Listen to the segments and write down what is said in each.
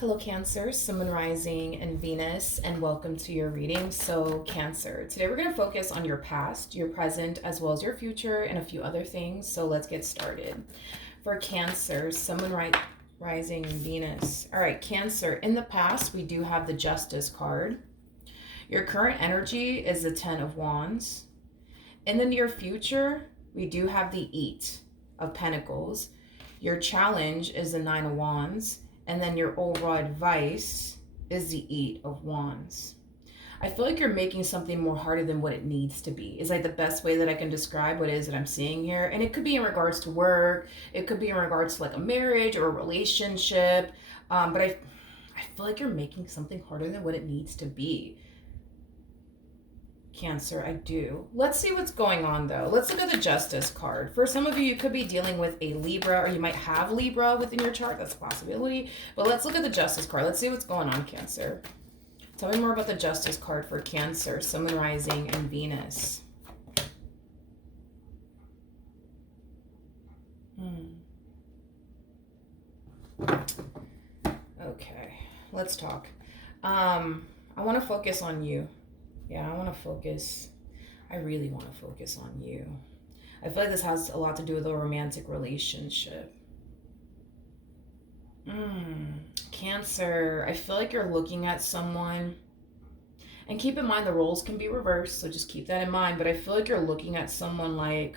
Hello, Cancer, Sun, Moon, Rising, and Venus, and welcome to your reading. So, Cancer, today we're going to focus on your past, your present, as well as your future, and a few other things. So, let's get started. For Cancer, Sun, Moon, Rising, and Venus. All right, Cancer, in the past, we do have the Justice card. Your current energy is the Ten of Wands. In the near future, we do have the Eight of Pentacles. Your challenge is the Nine of Wands. And then your overall advice is the Eight of Wands. I feel like you're making something more harder than what it needs to be. Is like the best way that I can describe what it is that I'm seeing here. And it could be in regards to work. It could be in regards to like a marriage or a relationship. But I feel like you're making something harder than what it needs to be. Cancer, I do. Let's see what's going on though. Let's look at the Justice card. For some of you, you could be dealing with a Libra, or you might have Libra within your chart. That's a possibility. But let's look at the Justice card. Let's see what's going on, Cancer. Tell me more about the Justice card for Cancer, Sun, Moon, Rising, and Venus. Okay, let's talk. I want to focus on you. Yeah, I want to focus. I really want to focus on you. I feel like this has a lot to do with a romantic relationship. Cancer, I feel like you're looking at someone, and keep in mind the roles can be reversed, so just keep that in mind, but I feel like you're looking at someone like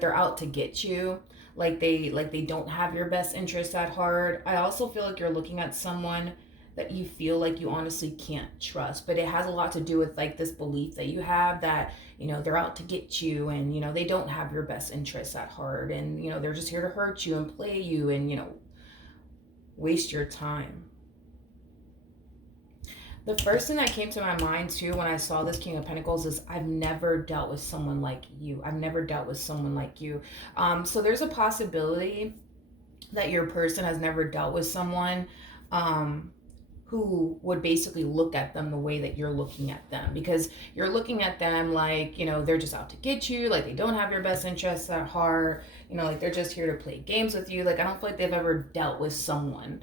they're out to get you, like they don't have your best interests at heart. I also feel like you're looking at someone that you feel like you honestly can't trust, but it has a lot to do with like this belief that you have that, you know, they're out to get you, and, you know, they don't have your best interests at heart, and, you know, they're just here to hurt you and play you and, you know, waste your time. The first thing that came to my mind too when I saw this King of Pentacles is I've never dealt with someone like you. I've never dealt with someone like you. So there's a possibility that your person has never dealt with someone who would basically look at them the way that you're looking at them, because you're looking at them like, you know, they're just out to get you, like they don't have your best interests at heart, you know, like they're just here to play games with you. Like I don't feel like they've ever dealt with someone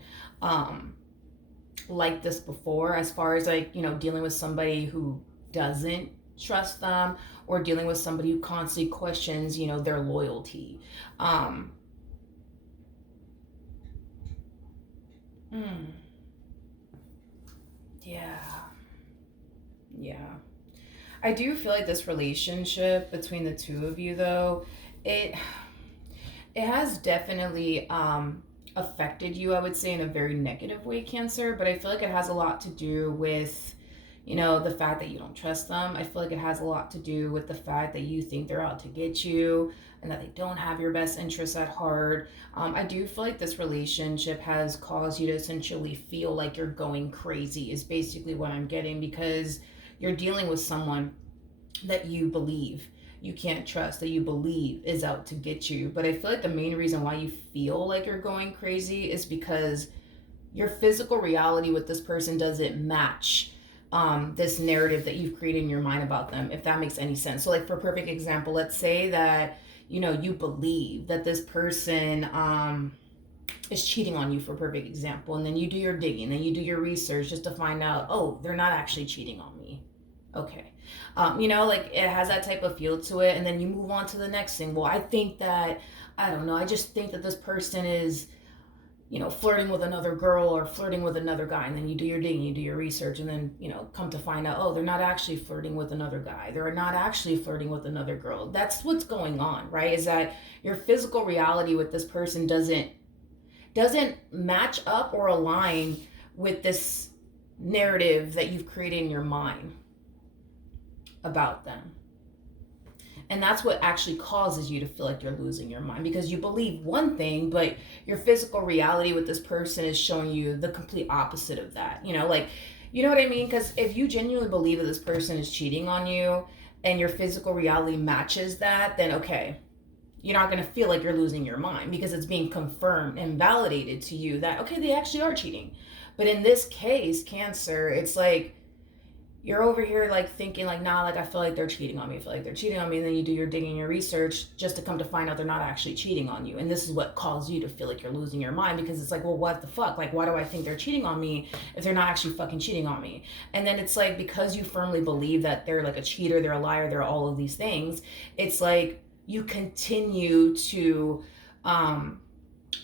like this before, as far as like, you know, dealing with somebody who doesn't trust them, or dealing with somebody who constantly questions, you know, their loyalty. Yeah. I do feel like this relationship between the two of you though, it has definitely affected you, I would say, in a very negative way, Cancer, but I feel like it has a lot to do with, you know, the fact that you don't trust them. I feel like it has a lot to do with the fact that you think they're out to get you and that they don't have your best interests at heart. I do feel like this relationship has caused you to essentially feel like you're going crazy, is basically what I'm getting, because you're dealing with someone that you believe you can't trust, that you believe is out to get you. But I feel like the main reason why you feel like you're going crazy is because your physical reality with this person doesn't match this narrative that you've created in your mind about them, if that makes any sense. So like, for a perfect example, let's say that, you know, you believe that this person is cheating on you, for a perfect example, and then you do your digging, then you do your research just to find out, oh, they're not actually cheating on me. Okay. You know, like it has that type of feel to it, and then you move on to the next thing. Well, I think that, I don't know, I just think that this person is, you know, flirting with another girl or flirting with another guy, and then you do your digging, you do your research, and then, you know, come to find out, oh, they're not actually flirting with another guy, they're not actually flirting with another girl. That's what's going on, right? Is that your physical reality with this person doesn't match up or align with this narrative that you've created in your mind about them. And that's what actually causes you to feel like you're losing your mind, because you believe one thing, but your physical reality with this person is showing you the complete opposite of that. You know, like, you know what I mean? Because if you genuinely believe that this person is cheating on you and your physical reality matches that, then okay, you're not going to feel like you're losing your mind, because it's being confirmed and validated to you that, okay, they actually are cheating. But in this case, Cancer, it's like you're over here like thinking like, nah, like I feel like they're cheating on me. I feel like they're cheating on me. And then you do your digging, your research just to come to find out they're not actually cheating on you. And this is what caused you to feel like you're losing your mind, because it's like, well, what the fuck? Like, why do I think they're cheating on me if they're not actually fucking cheating on me? And then it's like, because you firmly believe that they're like a cheater, they're a liar, they're all of these things, it's like you continue to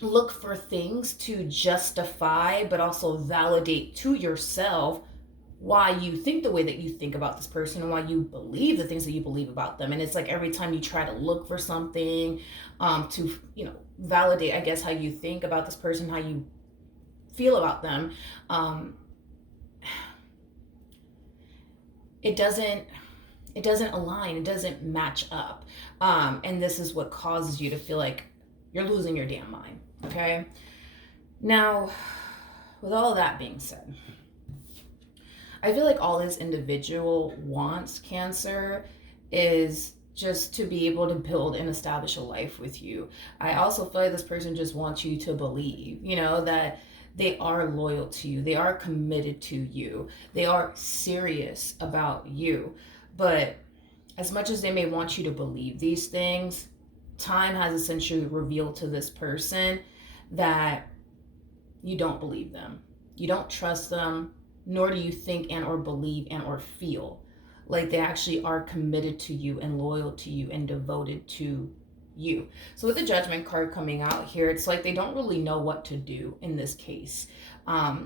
look for things to justify, but also validate to yourself why you think the way that you think about this person and why you believe the things that you believe about them. And it's like every time you try to look for something to, validate, I guess, how you think about this person, how you feel about them, it doesn't align, it doesn't match up. And this is what causes you to feel like you're losing your damn mind. Okay. Now, with all that being said, I feel like all this individual wants, Cancer, is just to be able to build and establish a life with you. I also feel like this person just wants you to believe, that they are loyal to you. They are committed to you. They are serious about you. But as much as they may want you to believe these things, time has essentially revealed to this person that you don't believe them. You don't trust them, nor do you think and or believe and or feel like they actually are committed to you and loyal to you and devoted to you. So with the Judgment card coming out here, it's like they don't really know what to do in this case.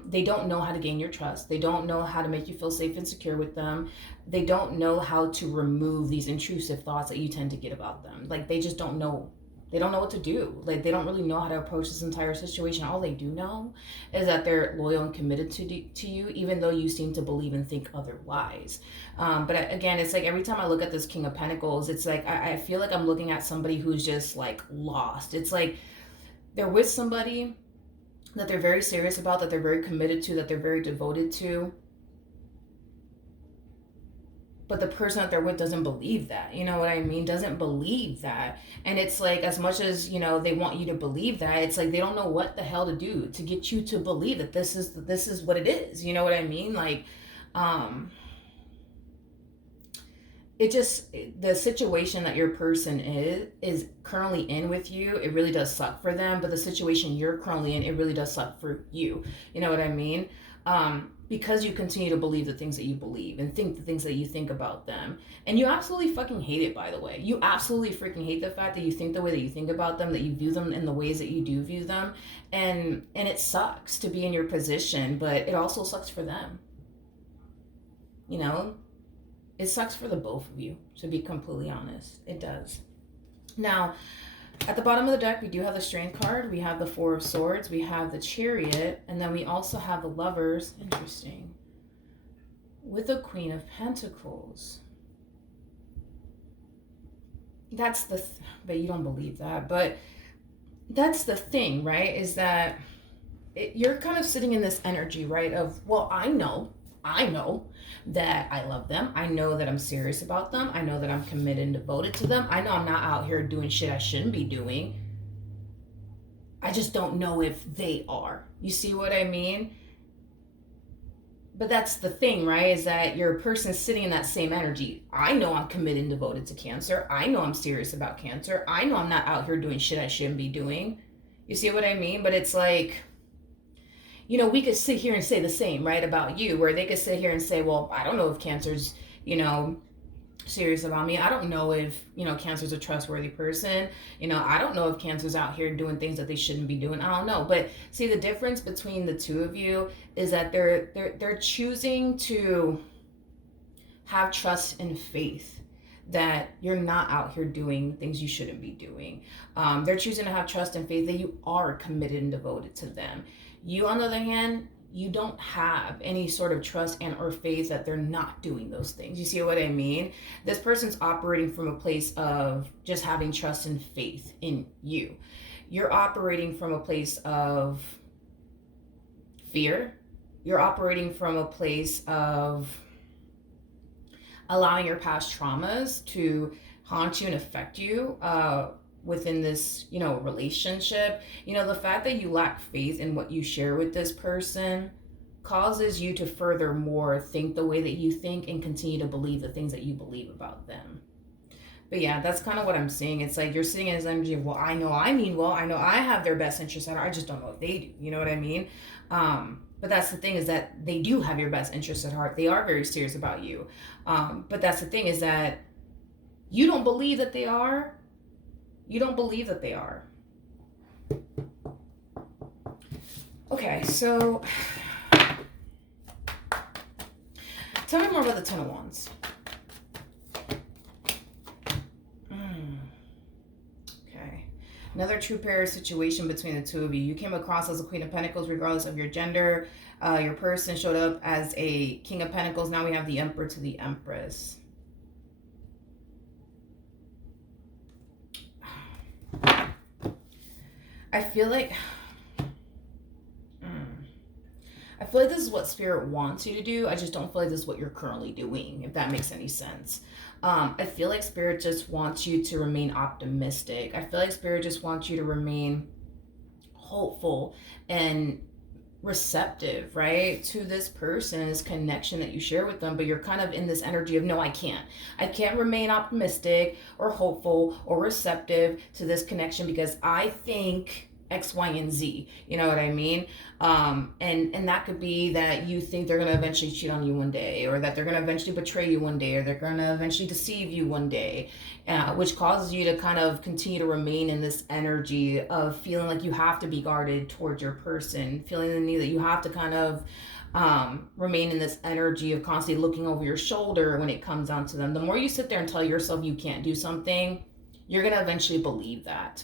They don't know how to gain your trust. They don't know how to make you feel safe and secure with them. They don't know how to remove these intrusive thoughts that you tend to get about them. Like they just don't know. They don't know what to do. Like they don't really know how to approach this entire situation. All they do know is that they're loyal and committed to you, even though you seem to believe and think otherwise. But again, it's like every time I look at this King of Pentacles, it's like I feel like I'm looking at somebody who's just like lost. It's like they're with somebody that they're very serious about, that they're very committed to, that they're very devoted to. But the person that they're with doesn't believe that. You know what I mean? Doesn't believe that. And it's like, as much as, they want you to believe that, it's like they don't know what the hell to do to get you to believe that this is what it is. You know what I mean? Like, the situation that your person is currently in with you, it really does suck for them. But the situation you're currently in, it really does suck for you. You know what I mean? Because you continue to believe the things that you believe and think the things that you think about them. And you absolutely fucking hate it, by the way. You absolutely freaking hate the fact that you think the way that you think about them, that you view them in the ways that you do view them. And it sucks to be in your position, but it also sucks for them. It sucks for the both of you, to be completely honest. It does. Now, at the bottom of the deck, we do have the Strength card. We have the Four of Swords. We have the Chariot. And then we also have the Lovers. Interesting. With the Queen of Pentacles. That's but you don't believe that. But that's the thing, right? Is that you're kind of sitting in this energy, right? Of, well, I know that I love them. I know that I'm serious about them. I know that I'm committed and devoted to them. I know I'm not out here doing shit I shouldn't be doing. I just don't know if they are. You see what I mean? But that's the thing, right? Is that your person sitting in that same energy. I know I'm committed and devoted to Cancer. I know I'm serious about Cancer. I know I'm not out here doing shit I shouldn't be doing. You see what I mean? But it's like, we could sit here and say the same, right, about you, where they could sit here and say, well, I don't know if Cancer's, serious about me. I don't know if, Cancer's a trustworthy person. I don't know if Cancer's out here doing things that they shouldn't be doing. I don't know. But see, the difference between the two of you is that they're choosing to have trust and faith that you're not out here doing things you shouldn't be doing. They're choosing to have trust and faith that you are committed and devoted to them. You, on the other hand, you don't have any sort of trust and or faith that they're not doing those things. You see what I mean? This person's operating from a place of just having trust and faith in you. You're operating from a place of fear. You're operating from a place of allowing your past traumas to haunt you and affect you within this, relationship. The fact that you lack faith in what you share with this person causes you to furthermore think the way that you think and continue to believe the things that you believe about them. But yeah, that's kind of what I'm seeing. It's like you're sitting in this energy of, well, I know I mean well, I know I have their best interest at heart. I just don't know if they do. You know what I mean? But that's the thing, is that they do have your best interest at heart. They are very serious about you. But that's the thing, is that you don't believe that they are. You don't believe that they are. Okay, so tell me more about the Ten of Wands. Okay. Another true pair situation between the two of you. You came across as a Queen of Pentacles regardless of your gender. Your person showed up as a King of Pentacles. Now we have the Emperor to the Empress. I feel like this is what Spirit wants you to do. I just don't feel like this is what you're currently doing, if that makes any sense. I feel like Spirit just wants you to remain optimistic. I feel like Spirit just wants you to remain hopeful and receptive, right, to this person, this connection that you share with them. But you're kind of in this energy of, no, I can't remain optimistic or hopeful or receptive to this connection because I think X, Y, and Z. You know what I mean? And that could be that you think they're going to eventually cheat on you one day, or that they're going to eventually betray you one day, or they're going to eventually deceive you one day, which causes you to kind of continue to remain in this energy of feeling like you have to be guarded towards your person, feeling the need that you have to kind of remain in this energy of constantly looking over your shoulder when it comes down to them. The more you sit there and tell yourself you can't do something, you're going to eventually believe that.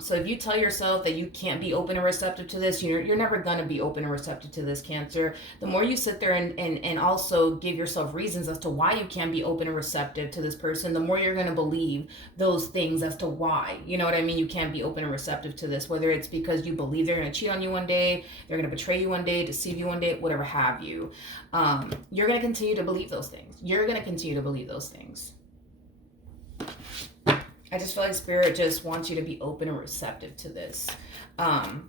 So if you tell yourself that you can't be open and receptive to this, you're never going to be open and receptive to this, Cancer. The more you sit there and also give yourself reasons as to why you can't be open and receptive to this person, the more you're going to believe those things as to why, you know what I mean, you can't be open and receptive to this, whether it's because you believe they're going to cheat on you one day, they're going to betray you one day, deceive you one day, whatever have you. You're going to continue to believe those things. You're going to continue to believe those things. I just feel like Spirit just wants you to be open and receptive to this. But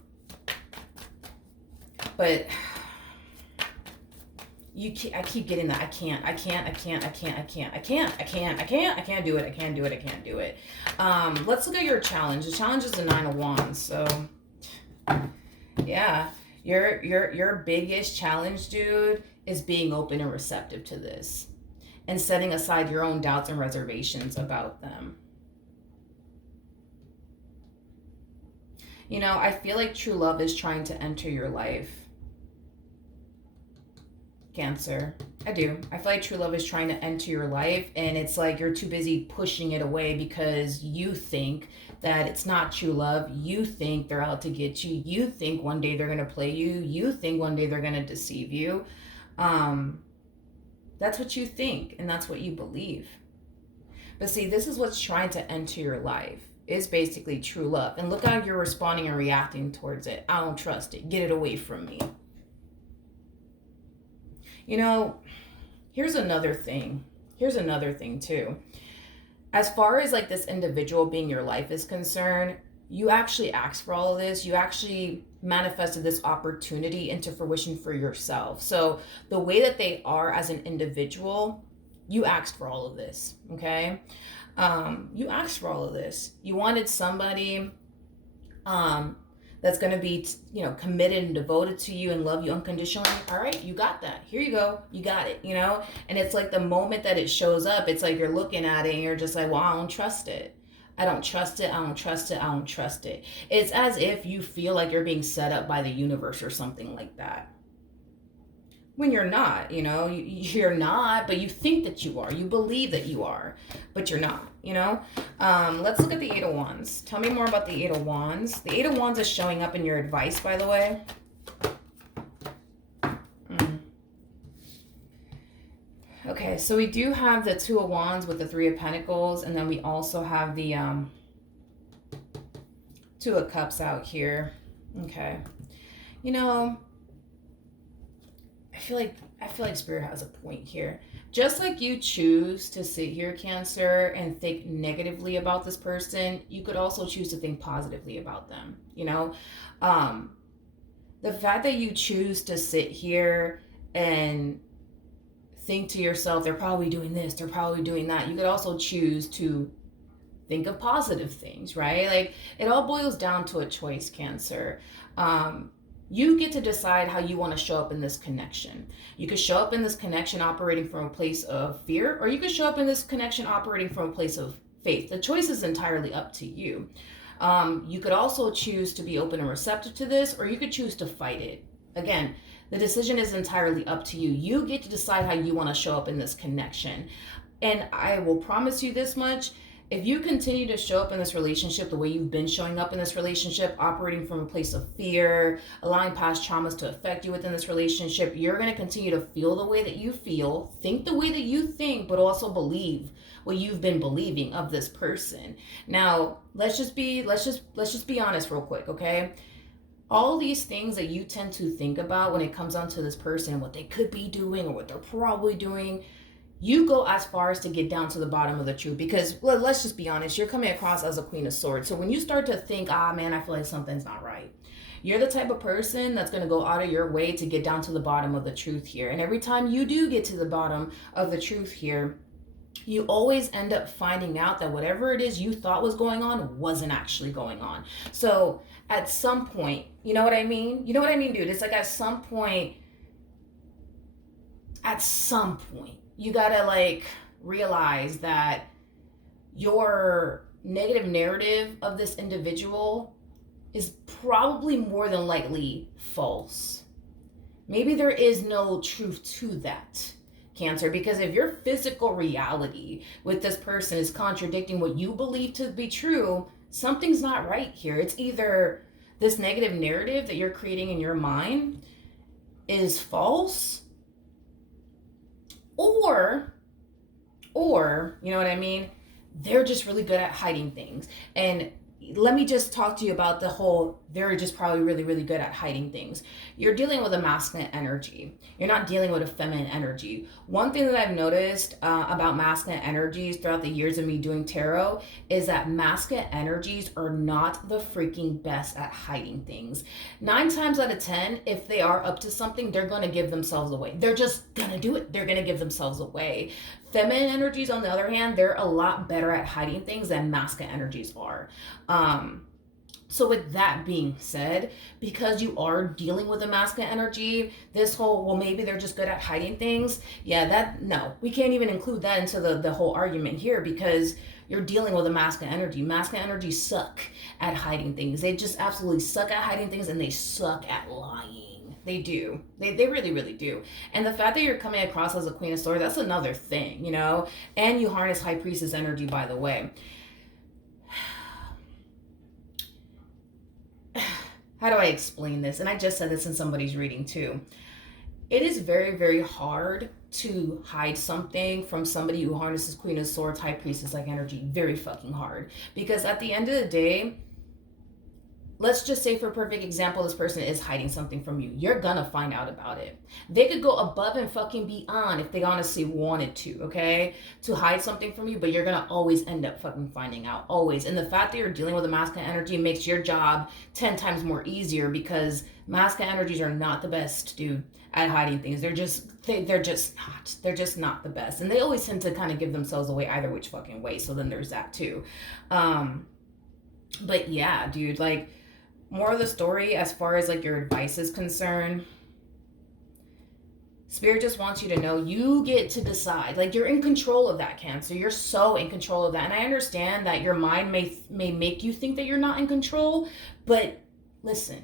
I keep getting that. I can't do it. Let's look at your challenge. The challenge is the Nine of Wands. So yeah, your biggest challenge, dude, is being open and receptive to this and setting aside your own doubts and reservations about them. You know, I feel like true love is trying to enter your life. Cancer. I do. I feel like true love is trying to enter your life, and it's like you're too busy pushing it away because you think that it's not true love. You think they're out to get you. You think one day they're going to play you. You think one day they're going to deceive you. That's what you think, and that's what you believe. But see, this is what's trying to enter your life. Is basically true love. And look how you're responding and reacting towards it. I don't trust it. Get it away from me. You know, here's another thing. Here's another thing too. As far as like this individual being your life is concerned, you actually asked for all of this. You actually manifested this opportunity into fruition for yourself. So the way that they are as an individual, you asked for all of this, okay? You asked for all of this. You wanted somebody that's going to be, committed and devoted to you and love you unconditionally. All right, you got that. Here you go. You got it, And it's like the moment that it shows up, it's like you're looking at it and you're just like, well, I don't trust it. I don't trust it. I don't trust it. I don't trust it. It's as if you feel like you're being set up by the universe or something like that. When you're not, you're not, but you think that you are. You believe that you are, but you're not, Let's look at the Eight of Wands. Tell me more about the Eight of Wands. The Eight of Wands is showing up in your advice, by the way. Okay, so we do have the Two of Wands with the Three of Pentacles, and then we also have the Two of Cups out here. Okay. I feel like Spirit has a point here. Just like you choose to sit here, Cancer, and think negatively about this person, you could also choose to think positively about them, The fact that you choose to sit here and think to yourself, they're probably doing this, they're probably doing that. You could also choose to think of positive things, right? Like it all boils down to a choice, Cancer. Um, you get to decide how you want to show up in this connection. You could show up in this connection operating from a place of fear, or you could show up in this connection operating from a place of faith. The choice is entirely up to you. You could also choose to be open and receptive to this, or you could choose to fight it. Again, the decision is entirely up to you. You get to decide how you want to show up in this connection. And I will promise you this much: if you continue to show up in this relationship the way you've been showing up in this relationship, operating from a place of fear, allowing past traumas to affect you within this relationship, you're going to continue to feel the way that you feel, think the way that you think, but also believe what you've been believing of this person. Now, let's just be honest real quick, okay? All these things that you tend to think about when it comes down to this person, what they could be doing or what they're probably doing, you go as far as to get down to the bottom of the truth. Because let's just be honest, you're coming across as a queen of swords. So when you start to think, man, I feel like something's not right, you're the type of person that's going to go out of your way to get down to the bottom of the truth here. And every time you do get to the bottom of the truth here, you always end up finding out that whatever it is you thought was going on wasn't actually going on. So at some point, you know what I mean? You know what I mean, dude? It's like at some point, you gotta like realize that your negative narrative of this individual is probably more than likely false. Maybe there is no truth to that, Cancer, because if your physical reality with this person is contradicting what you believe to be true, something's not right here. It's either this negative narrative that you're creating in your mind is false, or you know what I mean, they're just really good at hiding things. And let me just talk to you about the whole they're just probably really, really good at hiding things. You're dealing with a masculine energy. You're not dealing with a feminine energy. One thing that I've noticed about masculine energies throughout the years of me doing tarot is that masculine energies are not the freaking best at hiding things. 9 times out of 10, if they are up to something, they're going to give themselves away. They're just going to do it. They're going to give themselves away. Feminine energies, on the other hand, they're a lot better at hiding things than masculine energies are. So with that being said, because you are dealing with a masculine energy, this whole, well, maybe they're just good at hiding things. Yeah, no, we can't even include that into the whole argument here, because you're dealing with a masculine energy. Masculine energies suck at hiding things. They just absolutely suck at hiding things, and they suck at lying. They do. They really, really do. And the fact that you're coming across as a queen of swords, that's another thing, you know? And you harness high priestess energy, by the way. How do I explain this? And I just said this in somebody's reading too. It is very, very hard to hide something from somebody who harnesses Queen of Swords, High Priestess like energy. Very fucking hard. Because at the end of the day, let's just say, for a perfect example, this person is hiding something from you. You're gonna find out about it. They could go above and fucking beyond if they honestly wanted to, okay? To hide something from you, but you're gonna always end up fucking finding out. Always. And the fact that you're dealing with a masculine energy makes your job 10 times more easier, because masculine energies are not the best, dude, at hiding things. They're just not the best. And they always tend to kind of give themselves away either which fucking way. So then there's that too. But yeah, dude, like, more of the story as far as like your advice is concerned, Spirit just wants you to know you get to decide. Like, you're in control of that, Cancer. You're so in control of that. And I understand that your mind may make you think that you're not in control, but listen,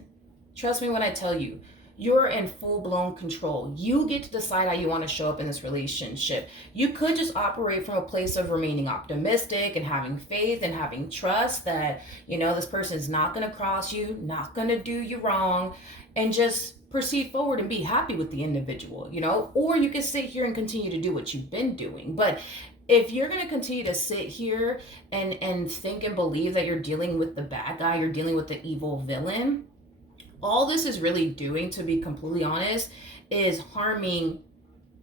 trust me when I tell you, you're in full-blown control. You get to decide how you want to show up in this relationship. You could just operate from a place of remaining optimistic and having faith and having trust that, you know, this person is not going to cross you, not going to do you wrong, and just proceed forward and be happy with the individual, you know? Or you could sit here and continue to do what you've been doing. But if you're going to continue to sit here and think and believe that you're dealing with the bad guy, you're dealing with the evil villain, all this is really doing, to be completely honest, is harming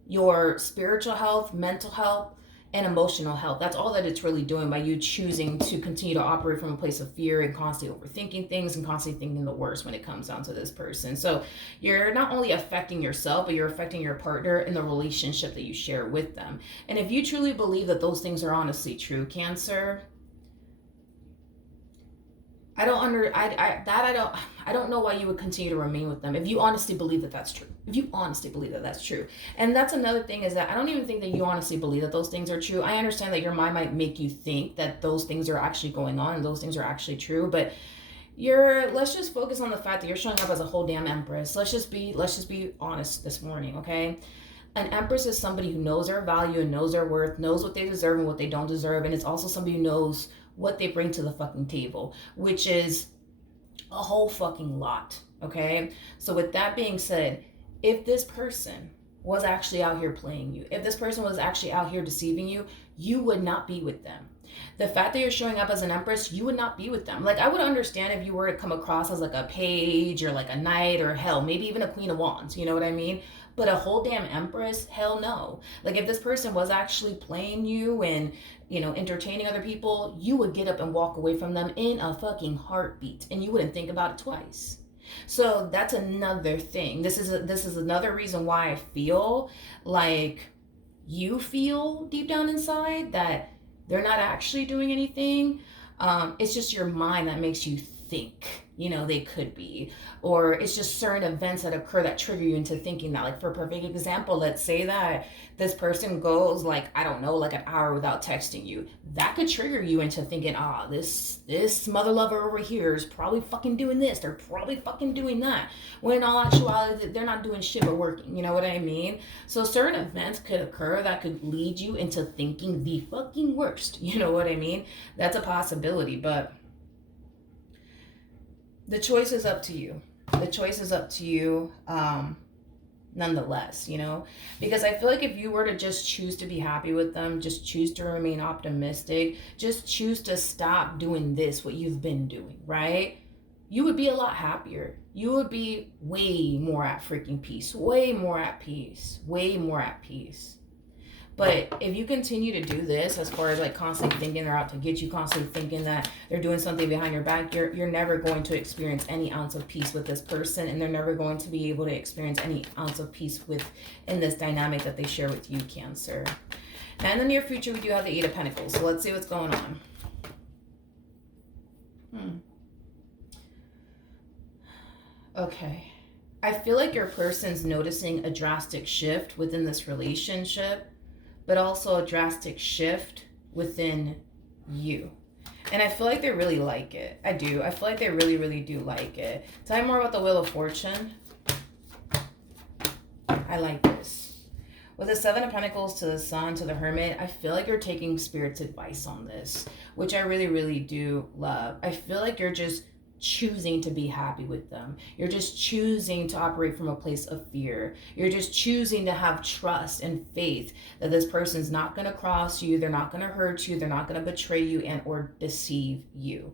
your spiritual health, mental health, and emotional health. That's all that it's really doing by you choosing to continue to operate from a place of fear and constantly overthinking things and constantly thinking the worst when it comes down to this person. So you're not only affecting yourself, but you're affecting your partner in the relationship that you share with them. And if you truly believe that those things are honestly true, Cancer, I don't know why you would continue to remain with them if you honestly believe that that's true. If you honestly believe that that's true. And that's another thing, is that I don't even think that you honestly believe that those things are true. I understand that your mind might make you think that those things are actually going on and those things are actually true, but let's just focus on the fact that you're showing up as a whole damn empress. Let's just be honest this morning, okay? An empress is somebody who knows their value and knows their worth, knows what they deserve and what they don't deserve, and it's also somebody who knows what they bring to the fucking table, which is a whole fucking lot, okay? So with that being said, if this person was actually out here playing you, if this person was actually out here deceiving you, you would not be with them. The fact that you're showing up as an empress, you would not be with them. Like, I would understand if you were to come across as like a page or like a knight or hell, maybe even a queen of wands, you know what I mean? But a whole damn empress, hell no. Like, if this person was actually playing you and, you know, entertaining other people, you would get up and walk away from them in a fucking heartbeat, and you wouldn't think about it twice. So that's another thing. This is another reason why I feel like you feel deep down inside that they're not actually doing anything. It's just your mind that makes you think, you know, they could be. Or it's just certain events that occur that trigger you into thinking that. Like, for a perfect example, let's say that this person goes, like, I don't know, like an hour without texting you. That could trigger you into thinking, this mother lover over here is probably fucking doing this, they're probably fucking doing that, when in all actuality they're not doing shit but working, you know what I mean? So certain events could occur that could lead you into thinking the fucking worst, you know what I mean? That's a possibility, but the choice is up to you. The choice is up to you, nonetheless, you know? Because I feel like if you were to just choose to be happy with them, just choose to remain optimistic, just choose to stop doing this, what you've been doing, right? You would be a lot happier. You would be way more at freaking peace, way more at peace, way more at peace. But if you continue to do this, as far as like constantly thinking they're out to get you, constantly thinking that they're doing something behind your back, you're never going to experience any ounce of peace with this person, and they're never going to be able to experience any ounce of peace in this dynamic that they share with you, Cancer. Now in the near future, we do have the Eight of Pentacles. So let's see what's going on. Okay. I feel like your person's noticing a drastic shift within this relationship, but also a drastic shift within you. And I feel like they really like it. I do. I feel like they really, really do like it. Tell me more about the Wheel of Fortune. I like this. With the Seven of Pentacles to the Sun to the Hermit, I feel like you're taking Spirit's advice on this, which I really, really do love. I feel like you're just choosing to be happy with them. You're just choosing to operate from a place of fear. You're just choosing to have trust and faith that this person's not going to cross you, they're not going to hurt you, they're not going to betray you and or deceive you.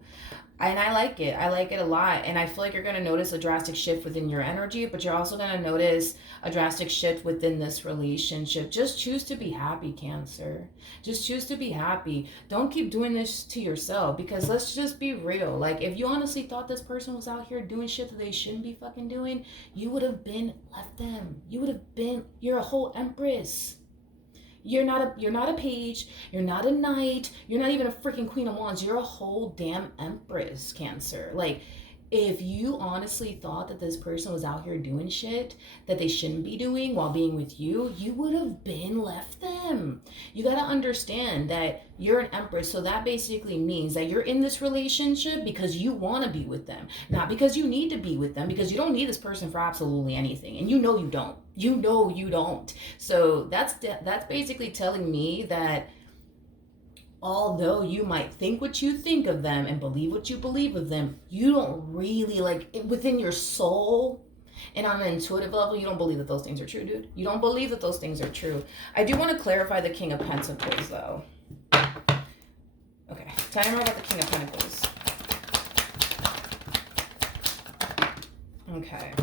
And I like it. I like it a lot. And I feel like you're going to notice a drastic shift within your energy, but you're also going to notice a drastic shift within this relationship. Just choose to be happy, Cancer. Just choose to be happy. Don't keep doing this to yourself, because let's just be real. Like, if you honestly thought this person was out here doing shit that they shouldn't be fucking doing, you would have left them. You're a whole empress. You're not a page, you're not a knight, you're not even a freaking Queen of Wands, you're a whole damn empress, Cancer. Like, if you honestly thought that this person was out here doing shit that they shouldn't be doing while being with you, you would have left them. You got to understand that you're an empress, so that basically means that you're in this relationship because you want to be with them, not because you need to be with them, because you don't need this person for absolutely anything, and you know you don't. You know you don't. So that's basically telling me that although you might think what you think of them and believe what you believe of them, you don't really, like, within your soul and on an intuitive level, you don't believe that those things are true, dude. You don't believe that those things are true. I do want to clarify the King of Pentacles, though. Okay, tell me more about the King of Pentacles. Okay.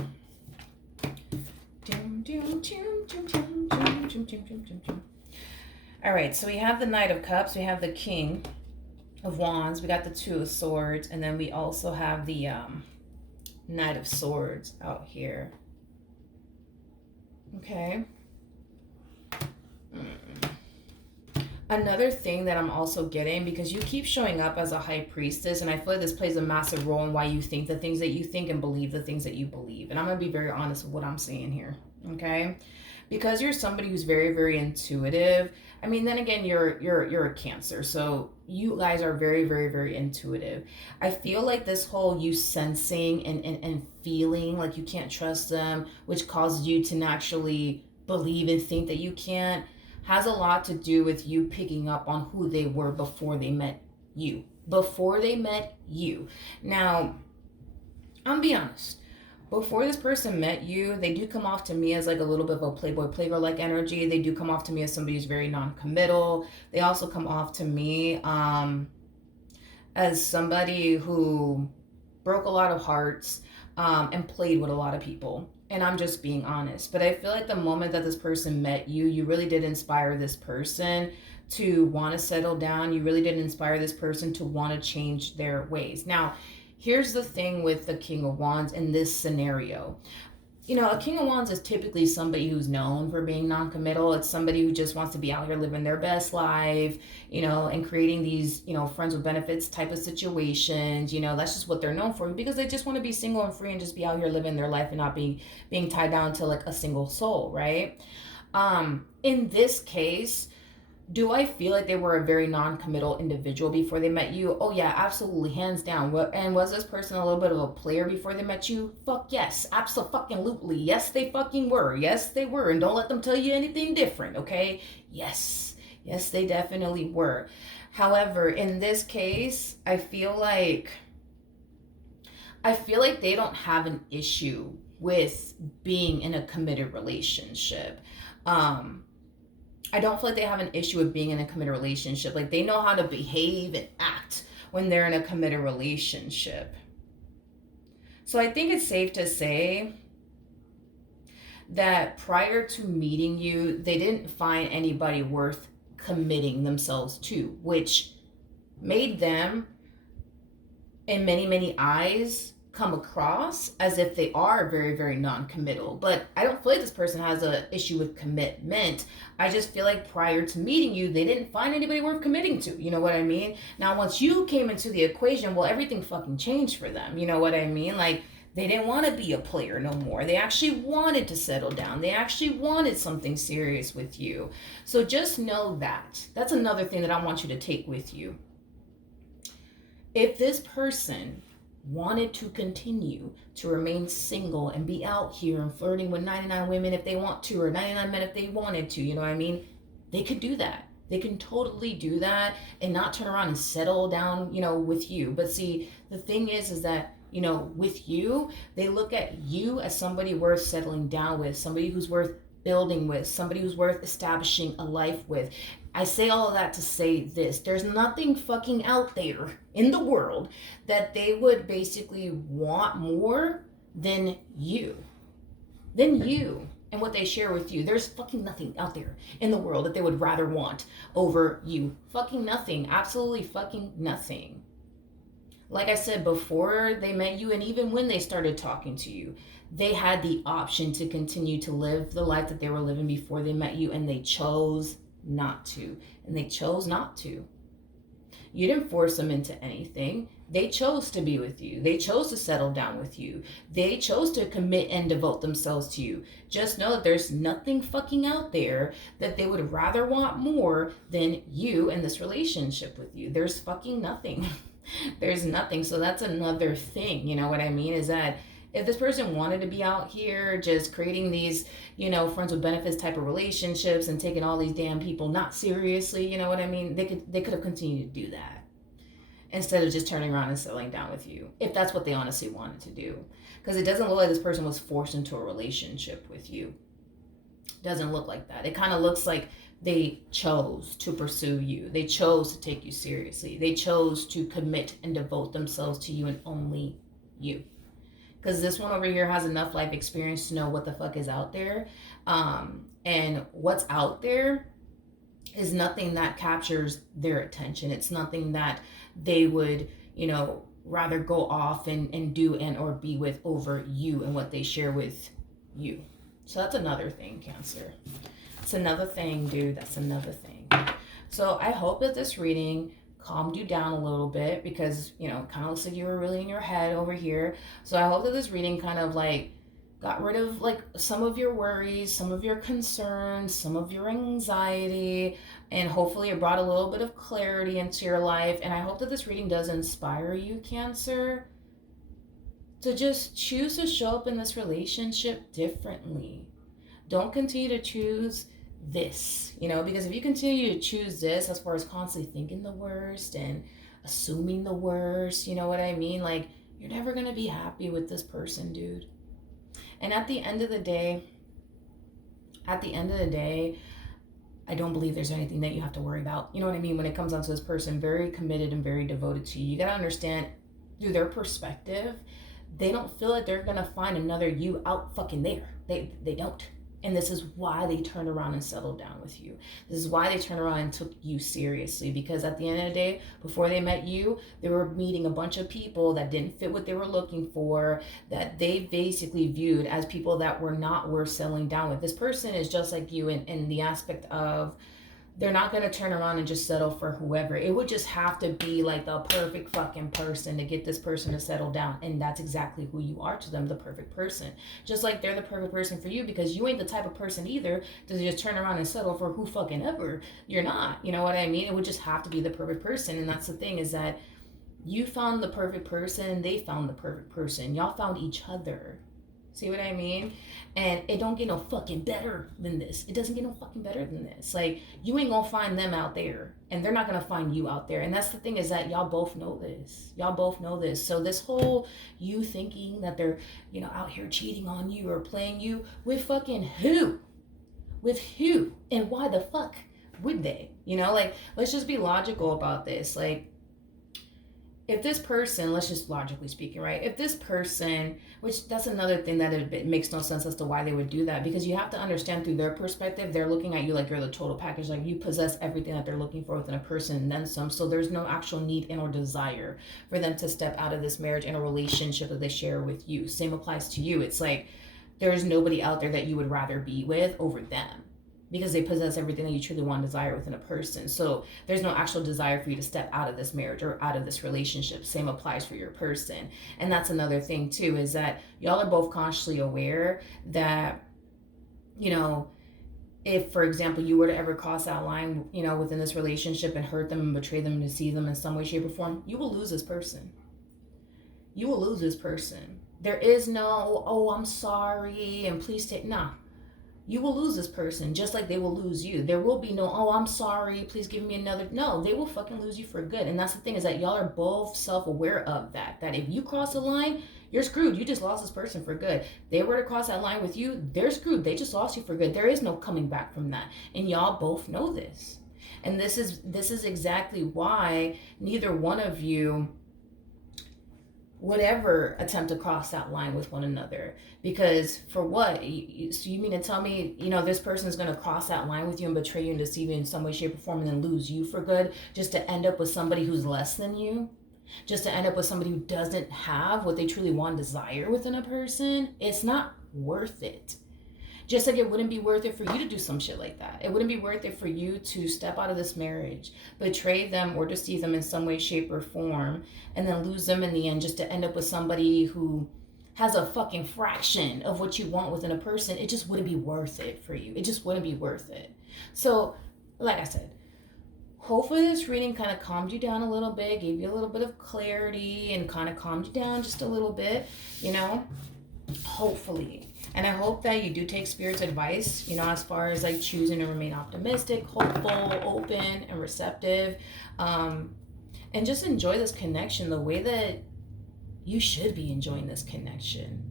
All right, so we have the Knight of Cups, we have the King of Wands, we got the Two of Swords, and then we also have the Knight of Swords out here. Okay. Another thing that I'm also getting, because you keep showing up as a high priestess, and I feel like this plays a massive role in why you think the things that you think and believe the things that you believe. And I'm going to be very honest with what I'm saying here, okay? Because you're somebody who's very, very intuitive. I mean, then again, you're a Cancer, so you guys are very, very, very intuitive. I feel like this whole you sensing and feeling like you can't trust them, which causes you to naturally believe and think that you can't, has a lot to do with you picking up on who they were before they met you. Before they met you. Now, I'm be honest. Before this person met you, they do come off to me as like a little bit of a playboy playgirl like energy. They do come off to me as somebody who's very non-committal. They also come off to me as somebody who broke a lot of hearts and played with a lot of people. And I'm just being honest. But I feel like the moment that this person met you, you really did inspire this person to want to settle down. You really did inspire this person to want to change their ways. Now, here's the thing with the King of Wands in this scenario. You know, a King of Wands is typically somebody who's known for being non-committal. It's somebody who just wants to be out here living their best life, you know, and creating these, you know, friends with benefits type of situations. You know, that's just what they're known for, because they just want to be single and free and just be out here living their life and not being tied down to like a single soul, right? In this case, do I feel like they were a very non-committal individual before they met you? Oh yeah, absolutely, hands down. And was this person a little bit of a player before they met you? Fuck yes, absolutely. Yes, they fucking were. Yes, they were. And don't let them tell you anything different, okay? Yes, they definitely were. However, in this case, I feel like they don't have an issue with being in a committed relationship. I don't feel like they have an issue with being in a committed relationship. Like, they know how to behave and act when they're in a committed relationship. So I think it's safe to say that prior to meeting you, they didn't find anybody worth committing themselves to, which made them, in many, many eyes, come across as if they are very, very non-committal. But I don't feel like this person has an issue with commitment. I just feel like prior to meeting you, they didn't find anybody worth committing to. You know what I mean? Now, once you came into the equation, well, everything fucking changed for them. You know what I mean? Like, they didn't want to be a player no more. They actually wanted to settle down. They actually wanted something serious with you. So just know that. That's another thing that I want you to take with you. If this person wanted to continue to remain single and be out here and flirting with 99 women if they want to, or 99 men if they wanted to, you know what I mean? They could do that. They can totally do that and not turn around and settle down, you know, with you. But see, the thing is that, you know, with you, they look at you as somebody worth settling down with, somebody who's worth building with, somebody who's worth establishing a life with. I say all of that to say this. There's nothing fucking out there in the world that they would basically want more than you. And what they share with you. There's fucking nothing out there in the world that they would rather want over you. Fucking nothing. Absolutely fucking nothing. Like I said, before they met you and even when they started talking to you, they had the option to continue to live the life that they were living before they met you, and they chose not to. And they chose not to. You didn't force them into anything. They chose to be with you. They chose to settle down with you. They chose to commit and devote themselves to you. Just know that there's nothing fucking out there that they would rather want more than you and this relationship with you. There's fucking nothing. There's nothing. So that's another thing, you know what I mean, is that if this person wanted to be out here just creating these, you know, friends with benefits type of relationships and taking all these damn people not seriously, you know what I mean, they could have continued to do that instead of just turning around and settling down with you, if that's what they honestly wanted to do. Because it doesn't look like this person was forced into a relationship with you. It doesn't look like that. It kind of looks like they chose to pursue you. They chose to take you seriously. They chose to commit and devote themselves to you and only you. Because this one over here has enough life experience to know what the fuck is out there. And what's out there is nothing that captures their attention. It's nothing that they would, rather go off and do and or be with over you and what they share with you. So that's another thing, Cancer. It's another thing, dude. That's another thing. So I hope that this reading calmed you down a little bit because, kind of looks like you were really in your head over here. So I hope that this reading kind of like got rid of like some of your worries, some of your concerns, some of your anxiety, and hopefully it brought a little bit of clarity into your life. And I hope that this reading does inspire you, Cancer, to just choose to show up in this relationship differently. Don't continue to choose this, because if you continue to choose this as far as constantly thinking the worst and assuming the worst, you know what I mean? Like, you're never going to be happy with this person, dude. And at the end of the day, I don't believe there's anything that you have to worry about. You know what I mean? When it comes down to this person, very committed and very devoted to you. You got to understand, through their perspective, they don't feel like they're going to find another you out fucking there. They don't. And this is why they turned around and settled down with you. This is why they turned around and took you seriously. Because at the end of the day, before they met you, they were meeting a bunch of people that didn't fit what they were looking for, that they basically viewed as people that were not worth settling down with. This person is just like you in the aspect of, they're not going to turn around and just settle for whoever. It would just have to be like the perfect fucking person to get this person to settle down. And that's exactly who you are to them, the perfect person. Just like they're the perfect person for you, because you ain't the type of person either to just turn around and settle for who fucking ever. You're not. You know what I mean? It would just have to be the perfect person. And that's the thing, is that you found the perfect person. They found the perfect person. Y'all found each other. See what I mean? And it don't get no fucking better than this. It doesn't get no fucking better than this. Like, you ain't gonna find them out there, and they're not gonna find you out there. And that's the thing, is that y'all both know this. Y'all both know this. So this whole you thinking that they're, out here cheating on you or playing you with fucking who? With who? And why the fuck would they? Like, let's just be logical about this. Like, if this person, let's just logically speaking, right? If this person, which that's another thing that it makes no sense as to why they would do that, because you have to understand, through their perspective, they're looking at you like you're the total package, like you possess everything that they're looking for within a person and then some. So there's no actual need and or desire for them to step out of this marriage and a relationship that they share with you. Same applies to you. It's like there's nobody out there that you would rather be with over them, because they possess everything that you truly want and desire within a person. So there's no actual desire for you to step out of this marriage or out of this relationship. Same applies for your person. And that's another thing too, is that y'all are both consciously aware that, if, for example, you were to ever cross that line, within this relationship and hurt them and betray them and deceive them in some way, shape, or form, you will lose this person. You will lose this person. There is no, oh, I'm sorry and please take, nah. You will lose this person just like they will lose you. There will be no, oh, I'm sorry, please give me another. No, they will fucking lose you for good. And that's the thing, is that y'all are both self-aware of that. That if you cross the line, you're screwed. You just lost this person for good. They were to cross that line with you, they're screwed. They just lost you for good. There is no coming back from that. And y'all both know this. And this is exactly why neither one of you would ever attempt to cross that line with one another. Because for what? So you mean to tell me, this person is going to cross that line with you and betray you and deceive you in some way, shape, or form, and then lose you for good, just to end up with somebody who's less than you? Just to end up with somebody who doesn't have what they truly want and desire within a person? It's not worth it. Just like it wouldn't be worth it for you to do some shit like that. It wouldn't be worth it for you to step out of this marriage, betray them or deceive them in some way, shape, or form, and then lose them in the end, just to end up with somebody who has a fucking fraction of what you want within a person. It just wouldn't be worth it for you. It just wouldn't be worth it. So, like I said, hopefully this reading kind of calmed you down a little bit, gave you a little bit of clarity, and kind of calmed you down just a little bit, hopefully. And I hope that you do take Spirit's advice, as far as like choosing to remain optimistic, hopeful, open, and receptive. And just enjoy this connection the way that you should be enjoying this connection.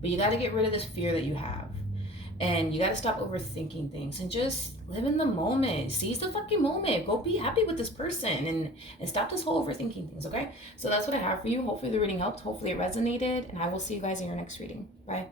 But you got to get rid of this fear that you have. And you got to stop overthinking things and just live in the moment. Seize the fucking moment. Go be happy with this person and stop this whole overthinking things, okay? So that's what I have for you. Hopefully the reading helped. Hopefully it resonated. And I will see you guys in your next reading. Bye.